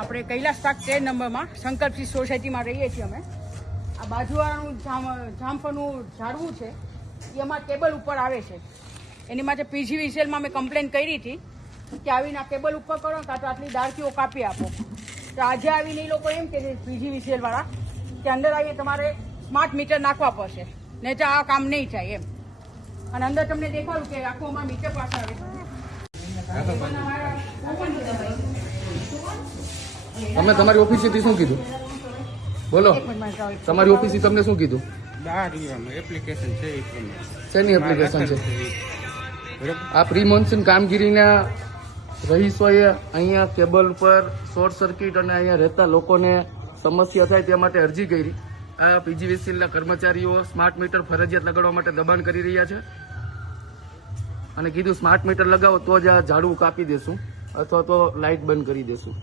આપણે કૈલાસ પાક તેર નંબરમાં શંકરસિંહ સોસાયટીમાં રહીએ છીએ અમે. આ બાજુવાળાનું જામ, જામફળનું ઝાડવું છે. એ અમારા ટેબલ ઉપર આવે છે. એની માટે પીજી વિસેલમાં મેં કમ્પ્લેન કરી હતી કે આવીને આ ટેબલ ઉપર કરો કાં તો આટલી દાળકીઓ કાપી આપો. તો આજે આવીને એ લોકો એમ કે પીજી વિસેલવાળા કે અંદર આવીને તમારે સ્માર્ટ મીટર નાખવા પડશે. નહીં તો આ કામ નહીં થાય એમ. અને અંદર તમને દેખાડું કે આખું અમારા મીટર પાસે આવે તમે તમારી ઓફિસેથી શું કીધું? બોલો. તમારી ઓફિસથી તમને શું કીધું? એપ્લિકેશન છે શેની એપ્લિકેશન છે? આ પ્રી મોન્સૂન કામગીરીના રહીશોએ અહીંયા કેબલ પર શોર્ટ સર્કિટ અને અહીંયા રહેતા લોકોને સમસ્યા થાય તે માટે અરજી કરી. આ પીજીવીસીએલના કર્મચારીઓ સ્માર્ટ મીટર ફરજિયાત લગાડવા માટે દબાણ કરી રહ્યા છે. અને કીધું સ્માર્ટ મીટર લગાવો તો જ આ ઝાડવું કાપી દેશું અથવા તો લાઇટ બંધ કરી દેશું.